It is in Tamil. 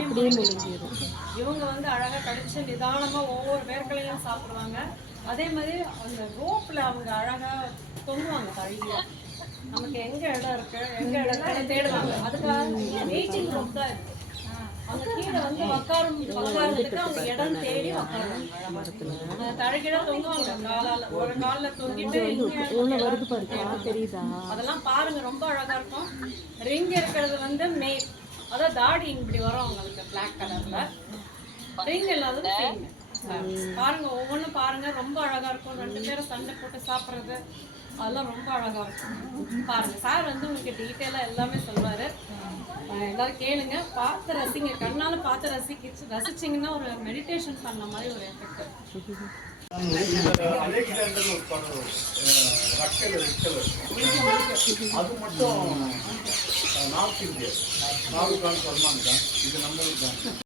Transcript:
அப்படியே முழுங்கிடும். இவங்க வந்து அழகாக கடிச்சு நிதானமாக ஒவ்வொரு வேர்களையும் சாப்பிடுவாங்க. அதே மாதிரி அந்த ரோப்பில் அவங்க அழகாக தொங்குவாங்க தழுவியா. நமக்கு எங்கே இடம் இருக்கு எங்கே இடம் தேடுவாங்க. அதுக்காக வெயிட்டிங் ரோப் தான் இருக்கு. அந்த கீழே வந்து உட்காரத்துக்கு அவங்க இடம் தேடி உட்காருவாங்க. தழகிட தொங்குவாங்க. காலால் ஒரு காலில் தொங்கிட்டு வருது பாருங்க, தெரியுதா? அதெல்லாம் பாருங்க, ரொம்ப அழகா இருக்கும். ரிங் இருக்கிறது வந்து மேல், அதான் தாடி இப்படி வரும் அவங்களுக்கு பிளாக் கலர்ல. ரிங் இல்லாதது பாருங்க, ஒவ்வொன்றும் பாருங்க, ரொம்ப அழகா இருக்கும். 2 பேரும் சண்டை போட்டு சாப்பிட்றது அதெல்லாம் ரொம்ப அழகா இருக்கும். பாருங்க, சார் வந்து உங்களுக்கு டீட்டெயிலா எல்லாமே சொல்லுவாரு. எல்லாரும் கேளுங்க, பார்த்து ரசிங்க. கண்ணால பார்த்து ரசிச்சிங்கன்னா ஒரு மெடிடேஷன் பண்ண மாதிரி ஒரு எஃபெக்ட். அது மட்டும் நார்த் இந்தியா, ஷாருக் கான், சல்மான் கான், இது நம்மளுக்கு தான்.